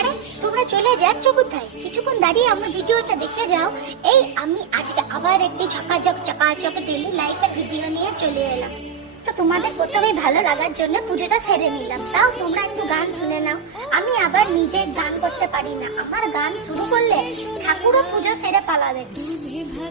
আরে তোমরা চলে যাচ্ছ কোথায়? কিছুক্ষণ দাঁড়িয়ে আমার ভিডিওটা দেখে যাও। এই আমি আজকে আবার একটি চকাচক ডেইলি লাইফের ভিডিও নিয়ে চলে এলাম। তো তোমাদের প্রথমে ভালো লাগার জন্য পুজোটা সেরে নিলাম। তাও তোমরা একটু গান শুনে নাও। আমি আবার নিজে গান করতে পারি না, আমার গান শুরু করলে ঠাকুরও পুজো সেরে পালাবে।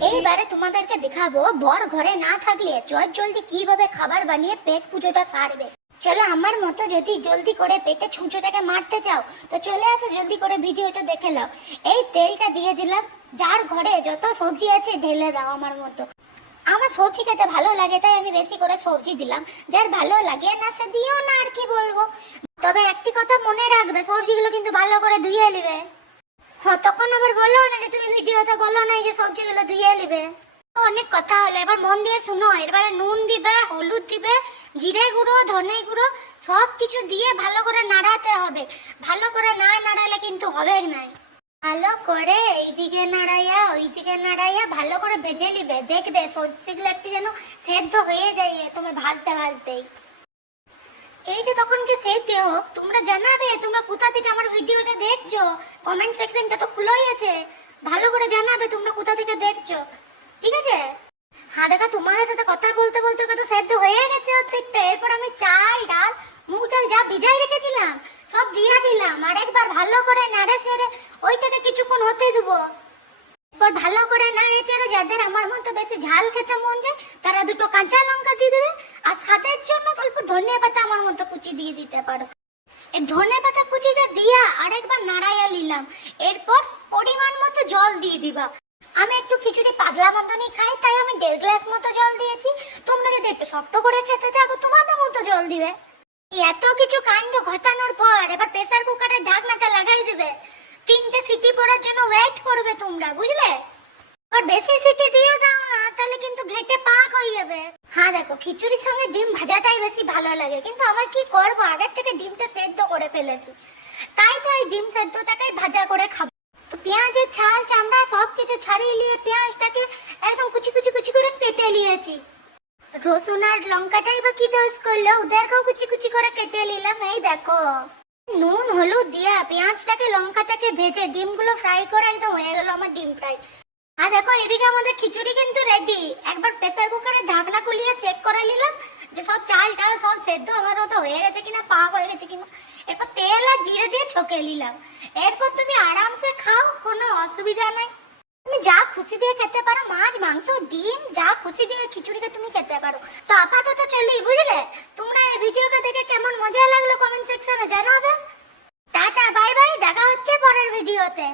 এইবারে তোমাদেরকে দেখাবো বর ঘরে না থাকলে জলদি কিভাবে খাবার বানিয়ে পেট পুজোটা সারবে। চলো আমার মতো যদি জলদি করে পেটে ছুঁচোটাকে মারতে চাও তো চলে আসো, জলদি করে ভিডিওটা দেখে নাও। এই তেলটা দিয়ে দিলাম, যার ঘরে যত সবজি আছে ঢেলে দাও আমার মতো। আমার সবজি খেতে ভালো লাগে তাই আমি বেশি করে সবজি দিলাম, যার ভালো লাগে না সে দিও না, আর কি বলবো। তবে একটি কথা মনে রাখবে, সবজিগুলো কিন্তু ভালো করে ধুয়ে নিবে। হ্যাঁ, তখন আবার বলো না যে তুমি ভিডিওতে বলো না যে সবজিগুলো ধুয়ে নিবে। অনেক কথা হলো, এবার মন দিয়ে শুনো। এবারে নুন দিবে, হলুদ দিবে, জিরে গুঁড়ো, ধনে গুঁড়ো সব কিছু দিয়ে ভালো করে নাড়াতে হবে। ভালো করে না নাড়ালে কিন্তু হবে না। ভালো করে এইদিকে নাড়াইয়া ওইদিকে নাড়াইয়া ভালো করে ভেজে নিবে। দেখবে সবজিগুলো একটু যেন সেদ্ধ হয়ে যায় তুমি ভাজতেই। এই যে তখন কি সেদ্ধ হোক, তোমরা জানাবে তোমরা কোথা থেকে আমার ভিডিওটা দেখছো। কমেন্ট সেকশনটা তো খোলাই আছে, ভালো করে জানাবে তোমরা কোথা থেকে দেখছো, ঠিক আছে? হ্যাঁ দেখো, তোমাদের সাথে কথা বলতে বলতে কত সেদ্ধ হয়ে গেছে অর্ধেকটা। এরপর আমি চাল ডাল মুগ ডাল যা ভিজাই রেখেছিলাম সব দিয়ে দিলাম, আর একবার ভালো করে নাড়ে চেড়ে ওইটাকে কিছুক্ষণ হতে দেবো। এরপর ভালো করে নাড়ে চেড়ে, যাদের আমার মতো বেশি ঝাল খেতে মন যায় তারা দুটো কাঁচা লঙ্কা দিয়ে দেবে, আর স্বাদের জন্য অল্প ধনিয়া পাতা আমার মতো কুচি দিয়ে দিতে পারো। এই ধনিয়া পাতা কুচিটা দিয়া আরেকবার নাড়াইয়া নিলাম। এরপর পরিমাণ মতো জল দিয়ে দিবা। আমি একটু খিচুড়ি পাতলা মতনই খাই তাই আমি 1.5 গ্লাস মতো জল দিয়েছি। তোমরা যদি একটু শক্ত করে খেতে চাও তোমাদের মতো জল দিবে। এত কিছু কাণ্ড ঘটানোর পর এবার প্রেসার কুকারের ঢাকনাটা লাগাই দিবে। 3টে সিটি পড়ার জন্য ওয়েট করবে তোমরা, বুঝলে? আর বেশি সিটি দিয়ে দাও না, তাহলে কিন্তু ঘেটে পাক হয়ে যাবে। হ্যাঁ দেখো, খিচুড়ির সঙ্গে ডিম ভাজাটাই বেশি ভালো লাগে, কিন্তু আমার কি করবো, আগের থেকে ডিমটা সেদ্ধ করে ফেলেছি, তাই তো এই ডিম সেদ্ধটাকেই ভাজা করে খাবো। তো পেঁয়াজের ছাল চামড়া সব কিছু ছাড়িয়ে নিয়ে পেঁয়াজটাকে একদম কুচি কুচি কুচি করে কেটে নিয়েছি। রসুন আর লঙ্কাটাই বা কি দোষ করলো, ওদেরকেও কুচি কুচি করে কেটে নিলাম। এই দেখো, নুন হলুদ দিয়া পেঁয়াজটাকে লঙ্কাটাকে ভেজে ডিমগুলো ফ্রাই করে একদম হয়ে গেল আমার ডিম ফ্রাই। আর দেখো এদিকে আমাদের খিচুড়ি কিন্তু রেডি। একবার প্রেসার কুকারে ঢাকনা খুলিয়ে চেক করে নিলাম যে সব চাল টাল সব সেদ্ধ আমার মতো হয়ে গেছে কিনা, পাক হয়ে গেছে কিনা। এরপর তেল আর জিরে দিয়ে ছকে নিলাম। এরপর তুমি আরামসে খাও, কোনো অসুবিধা নাই। তুমি যা খুশি দিয়ে খেতে পারো, মাছ মাংস ডিম যা খুশি দিয়ে খিচুড়িকে তুমি খেতে পারো। তো আপাতত চলি, বুঝলে? তোমরা এই ভিডিওটা দেখে কেমন মজা লাগলো কমেন্ট সেকশনে জানাবে। টাটা বাই বাই, দেখা হচ্ছে পরের ভিডিওতে।